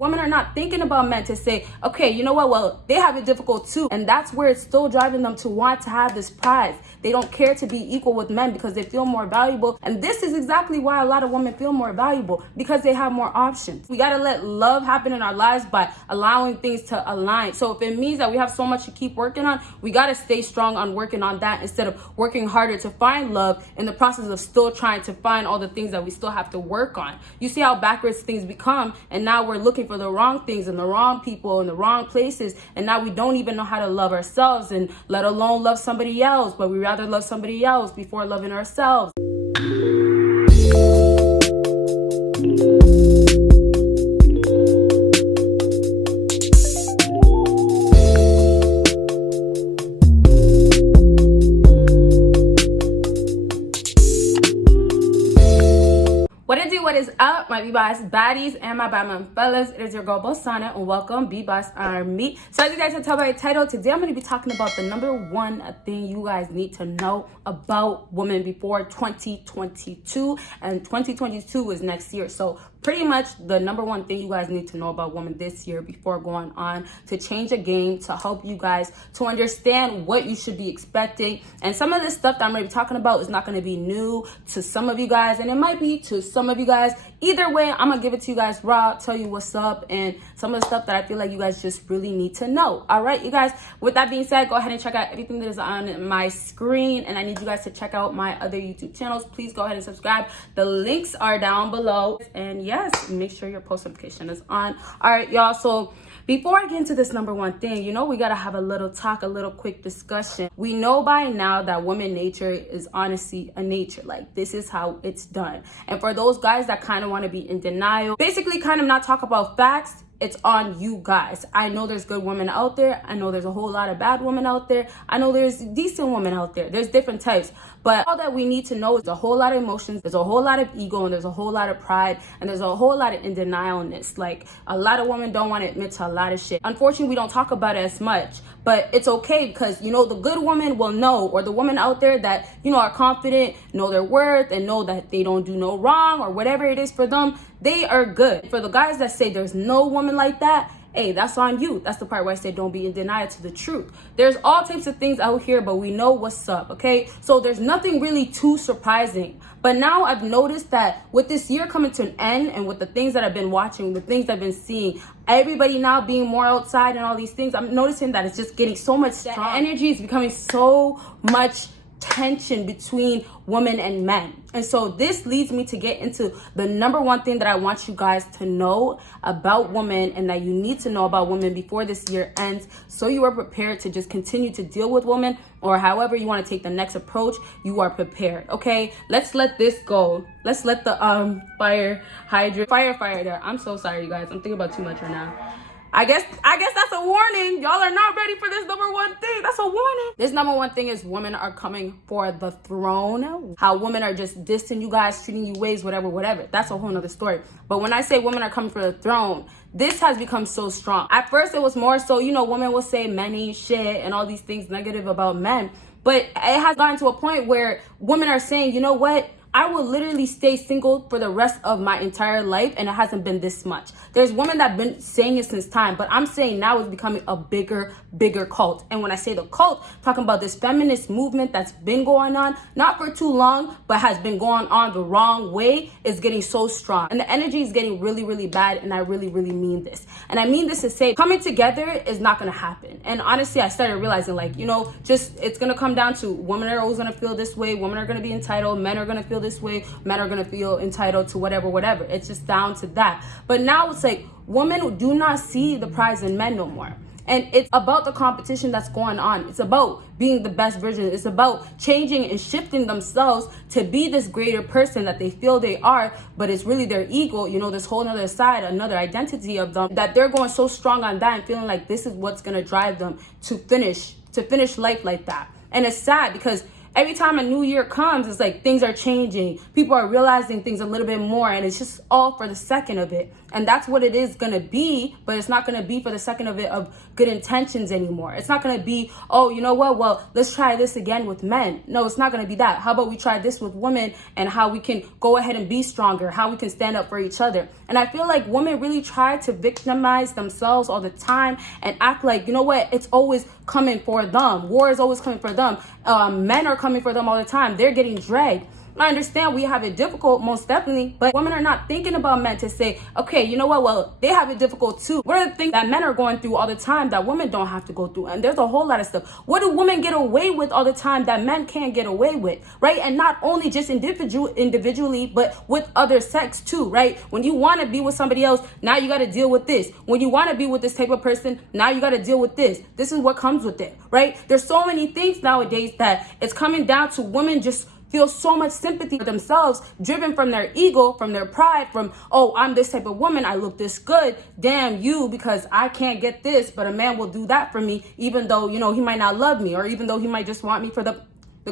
Women are not thinking about men to say, okay, you know what? Well, they have it difficult too. And that's where it's still driving them to want to have this prize. They don't care to be equal with men because they feel more valuable. And this is exactly why a lot of women feel more valuable, because they have more options. We got to let love happen in our lives by allowing things to align. So if it means that we have so much to keep working on, we got to stay strong on working on that instead of working harder to find love in the process of still trying to find all the things that we still have to work on. You see how backwards things become, and now we're looking for the wrong things and the wrong people in the wrong places, and now we don't even know how to love ourselves, and let alone love somebody else, but we rather love somebody else before loving ourselves. What is up, my BBossBaddies and my bad fellas? It is your girl Bosana, and welcome BBossArmy. So as you guys can tell by the title, today I'm going to be talking about the number one thing you guys need to know about women before 2022, and 2022 is next year. So pretty much the number one thing you guys need to know about women this year before going on to change the game, to help you guys to understand what you should be expecting. And some of this stuff that I'm going to be talking about is not going to be new to some of you guys, and it might be to some of you guys. Either way, I'm gonna give it to you guys raw, tell you what's up, and some of the stuff that I feel like you guys just really need to know. All right, you guys, with that being said, go ahead and check out everything that is on my screen, and I need you guys to check out my other YouTube channels. Please go ahead and subscribe. The links are down below, and yes, make sure your post notification is on. All right, y'all, so before I get into this number one thing, you know, we gotta have a little talk, a little quick discussion. We know by now that woman nature is honestly a nature. Like, this is how it's done. And for those guys that kind of want to be in denial, basically kind of not talk about facts, it's on you guys. I know there's good women out there. I know there's a whole lot of bad women out there. I know there's decent women out there. There's different types. But all that we need to know is a whole lot of emotions. There's a whole lot of ego, and there's a whole lot of pride, and there's a whole lot of in denialness. Like, a lot of women don't want to admit to a lot of shit. Unfortunately, we don't talk about it as much. But it's okay, because, you know, the good woman will know, or the women out there that, you know, are confident, know their worth, and know that they don't do no wrong, or whatever it is for them, they are good. For the guys that say there's no woman like that, hey, that's on you. That's the part where I say don't be in denial to the truth. There's all types of things out here, but we know what's up, okay? So there's nothing really too surprising. But now I've noticed that with this year coming to an end, and with the things that I've been watching, the things I've been seeing, everybody now being more outside and all these things, I'm noticing that it's just getting so much strong. Energy is becoming so much tension between women and men. And so this leads me to get into the number one thing that I want you guys to know about women, and that you need to know about women before this year ends, so you are prepared to just continue to deal with women, or however you want to take the next approach, you are prepared. Okay, let's let this go. Let's let the fire there. I'm so sorry, you guys. I'm thinking about too much right now. I guess that's a warning. Y'all are not ready for this number one thing. That's a warning. This number one thing is women are coming for the throne. How women are just dissing you guys, treating you ways, whatever. That's a whole nother story. But when I say women are coming for the throne, this has become so strong. At first, it was more so, you know, women will say men ain't shit and all these things negative about men. But it has gotten to a point where women are saying, you know what? I will literally stay single for the rest of my entire life, and it hasn't been this much. There's women that have been saying it since time, but I'm saying now it's becoming a bigger cult. And when I say the cult, I'm talking about this feminist movement that's been going on, not for too long, but has been going on the wrong way, is getting so strong. And the energy is getting really bad, and I really mean this. And I mean this to say, coming together is not gonna happen. And honestly, I started realizing, like, you know, just it's gonna come down to women are always gonna feel this way, women are gonna be entitled, men are gonna feel this way, men are gonna feel entitled to whatever. It's just down to that. But now it's like women do not see the prize in men no more. And it's about the competition that's going on. It's about being the best version. It's about changing and shifting themselves to be this greater person that they feel they are, but it's really their ego, you know, this whole other side, another identity of them, that they're going so strong on that and feeling like this is what's gonna drive them to finish life like that. And it's sad, because every time a new year comes, it's like things are changing. People are realizing things a little bit more, and it's just all for the second of it. And that's what it is going to be, but it's not going to be for the second of it of good intentions anymore. It's not going to be, oh, you know what? Well, let's try this again with men. No, it's not going to be that. How about we try this with women and how we can go ahead and be stronger, how we can stand up for each other. And I feel like women really try to victimize themselves all the time and act like, you know what? It's always coming for them. War is always coming for them. Men are coming for them all the time. They're getting dragged. I understand we have it difficult, most definitely, but women are not thinking about men to say, okay, you know what, well, they have it difficult too. What are the things that men are going through all the time that women don't have to go through? And there's a whole lot of stuff. What do women get away with all the time that men can't get away with, right? And not only just individually, but with other sex too, right? When you want to be with somebody else, now you got to deal with this. When you want to be with this type of person, now you got to deal with this. This is what comes with it, right? There's so many things nowadays that it's coming down to women just feel so much sympathy for themselves, driven from their ego, from their pride, from, oh, I'm this type of woman, I look this good, damn you, because I can't get this, but a man will do that for me, even though, you know, he might not love me, or even though he might just want me for the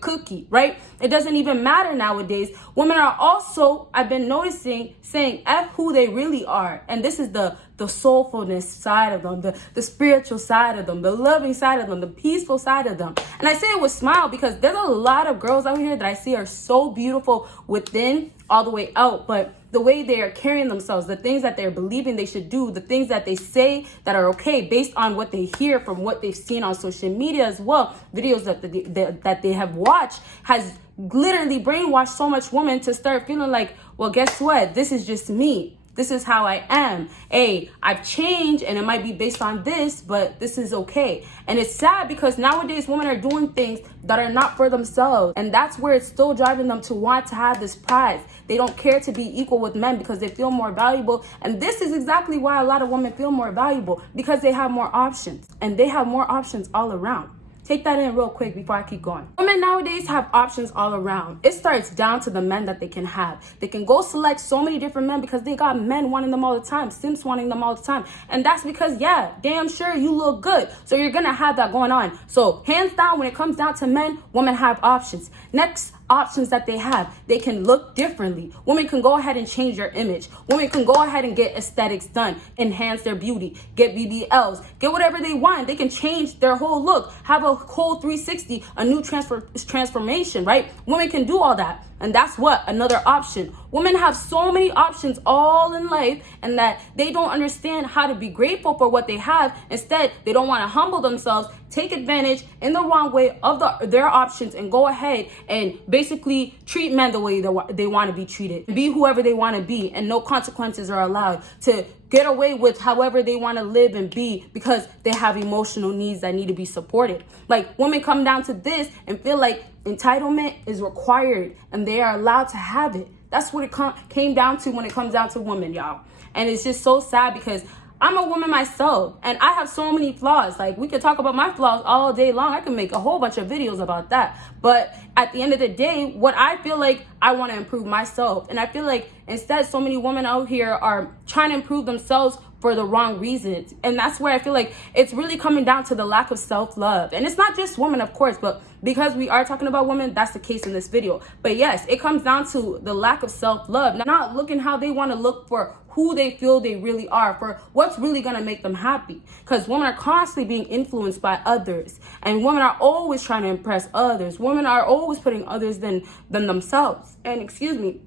cookie, right? It doesn't even matter nowadays. Women are also, I've been noticing, saying F who they really are. And this is the soulfulness side of them, the spiritual side of them, the loving side of them, the peaceful side of them. And I say it with smile because there's a lot of girls out here that I see are so beautiful within all the way out, but the way they are carrying themselves, the things that they're believing they should do, the things that they say that are okay based on what they hear from what they've seen on social media as well, videos that they have watched, has literally brainwashed so much women to start feeling like, well, guess what? This is just me. This is how I am. Hey, I've changed and it might be based on this, but this is okay. And it's sad because nowadays women are doing things that are not for themselves. And that's where it's still driving them to want to have this pride. They don't care to be equal with men because they feel more valuable. And this is exactly why a lot of women feel more valuable, because they have more options, and they have more options all around. Take that in real quick before I keep going. Women nowadays have options all around. It starts down to the men that they can have. They can go select so many different men because they got men wanting them all the time, simps wanting them all the time. And that's because, yeah, damn sure you look good. So you're going to have that going on. So hands down, when it comes down to men, women have options. Next options that they have, they can look differently. Women can go ahead and change their image. Women can go ahead and get aesthetics done, enhance their beauty, get BBLs, get whatever they want. They can change their whole look, have a whole 360, a new transformation, right? Women can do all that. And that's what? Another option. Women have so many options all in life, and that they don't understand how to be grateful for what they have. Instead, they don't want to humble themselves, take advantage in the wrong way of their options, and go ahead and basically treat men the way they want to be treated. Be whoever they want to be, and no consequences are allowed to get away with however they want to live and be because they have emotional needs that need to be supported. Like, women come down to this and feel like entitlement is required and they are allowed to have it. That's what it came down to when it comes down to women, y'all. And it's just so sad because I'm a woman myself and I have so many flaws. Like, we could talk about my flaws all day long. I can make a whole bunch of videos about that. But at the end of the day, what I feel like, I want to improve myself. And I feel like instead, so many women out here are trying to improve themselves for the wrong reasons. And that's where I feel like it's really coming down to the lack of self-love. And it's not just women, of course, but because we are talking about women, that's the case in this video. But yes, it comes down to the lack of self-love, not looking how they want to look for who they feel they really are, for what's really going to make them happy. Because women are constantly being influenced by others, and women are always trying to impress others. Women are always putting others than themselves. And excuse me,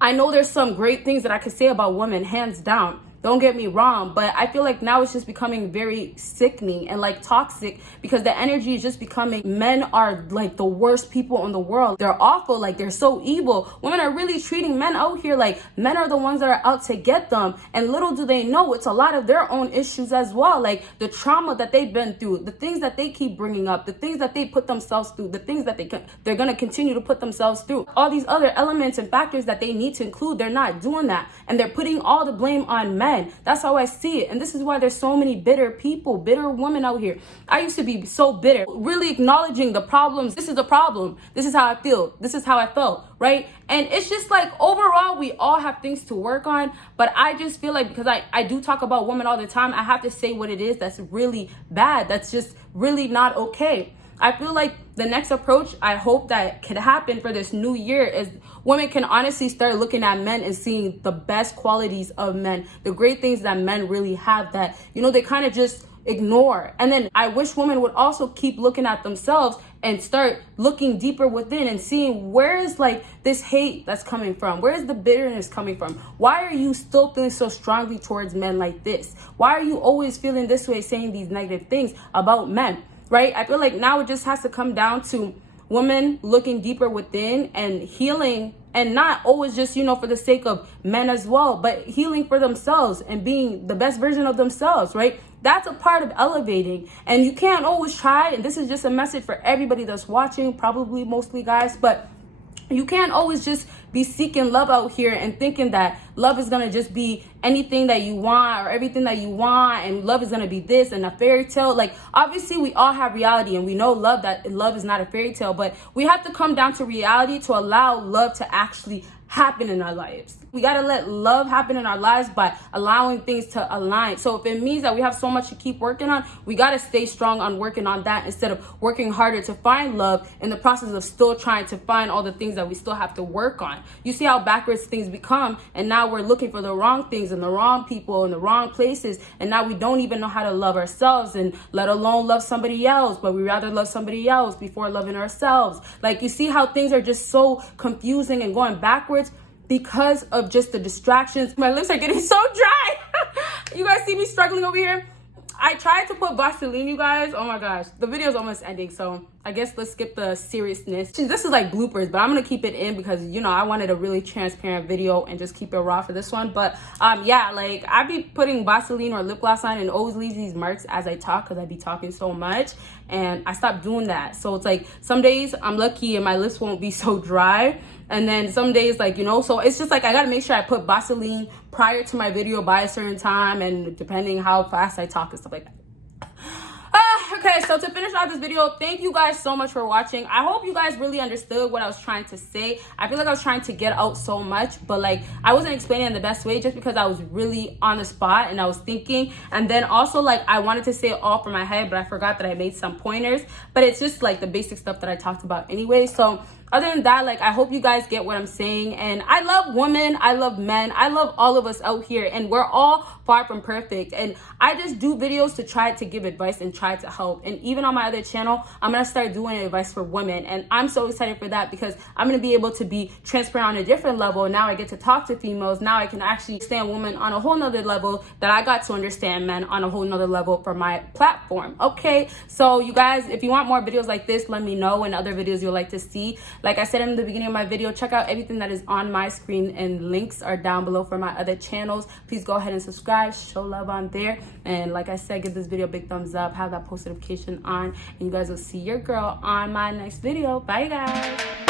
I know there's some great things that I could say about women, hands down. Don't get me wrong, but I feel like now it's just becoming very sickening and like toxic, because the energy is just becoming, men are like the worst people in the world. They're awful, like they're so evil. Women are really treating men out here like men are the ones that are out to get them. And little do they know, it's a lot of their own issues as well. Like the trauma that they've been through, the things that they keep bringing up, the things that they put themselves through, the things that they're going to continue to put themselves through. All these other elements and factors that they need to include, they're not doing that. And they're putting all the blame on men. That's how I see it. And this is why there's so many bitter people, bitter women out here. I used to be so bitter, really acknowledging the problems. This is the problem. This is how I feel. This is how I felt, right? And it's just like, overall, we all have things to work on. But I just feel like, because I do talk about women all the time, I have to say what it is that's really bad. That's just really not okay. I feel like the next approach I hope that could happen for this new year is women can honestly start looking at men and seeing the best qualities of men, the great things that men really have that, you know, they kind of just ignore. And then I wish women would also keep looking at themselves and start looking deeper within and seeing where is like this hate that's coming from, where is the bitterness coming from, why are you still feeling so strongly towards men like this, why are you always feeling this way, saying these negative things about men, right? I feel like now it just has to come down to women looking deeper within and healing, and not always just, you know, for the sake of men as well, but healing for themselves and being the best version of themselves, right? That's a part of elevating. And you can't always try, and this is just a message for everybody that's watching, probably mostly guys, but you can't always just be seeking love out here and thinking that love is going to just be anything that you want or everything that you want, and love is going to be this and a fairy tale. Like, obviously we all have reality, and we know that love is not a fairy tale, but we have to come down to reality to allow love to actually happen in our lives. We got to let love happen in our lives by allowing things to align. So if it means that we have so much to keep working on, we got to stay strong on working on that instead of working harder to find love in the process of still trying to find all the things that we still have to work on. You see how backwards things become, and now we're looking for the wrong things and the wrong people in the wrong places, and now we don't even know how to love ourselves, and let alone love somebody else, but we rather love somebody else before loving ourselves. Like, you see how things are just so confusing and going backwards because of just the distractions. My lips are getting so dry. You guys see me struggling over here? I tried to put Vaseline, you guys. Oh my gosh, the video's almost ending, so I guess let's skip the seriousness. This is like bloopers, but I'm gonna keep it in because, you know, I wanted a really transparent video and just keep it raw for this one. But yeah, like, I be putting Vaseline or lip gloss on and always leave these marks as I talk because I be talking so much, and I stopped doing that. So it's like some days I'm lucky and my lips won't be so dry, and then some days, like, you know, so it's just like I gotta make sure I put Vaseline prior to my video by a certain time, and depending how fast I talk and stuff like that. Okay, so to finish off this video, thank you guys so much for watching. I hope you guys really understood what I was trying to say. I feel like I was trying to get out so much, but like I wasn't explaining it in the best way just because I was really on the spot and I was thinking. And then also, like, I wanted to say it all from my head, but I forgot that I made some pointers. But it's just like the basic stuff that I talked about anyway. So other than that, like, I hope you guys get what I'm saying. And I love women, I love men, I love all of us out here, and we're all far from perfect. And I just do videos to try to give advice and try to help. And even on my other channel, I'm gonna start doing advice for women, and I'm so excited for that because I'm gonna be able to be transparent on a different level. Now I get to talk to females. Now I can actually understand women on a whole nother level that I got to understand men on a whole nother level for my platform. Okay, so you guys, if you want more videos like this, let me know, and other videos you'd like to see. Like I said in the beginning of my video, check out everything that is on my screen, and links are down below for my other channels. Please go ahead and subscribe, show love on there, and like I said, give this video a big thumbs up, have that post notification on, and you guys will see your girl on my next video. Bye guys.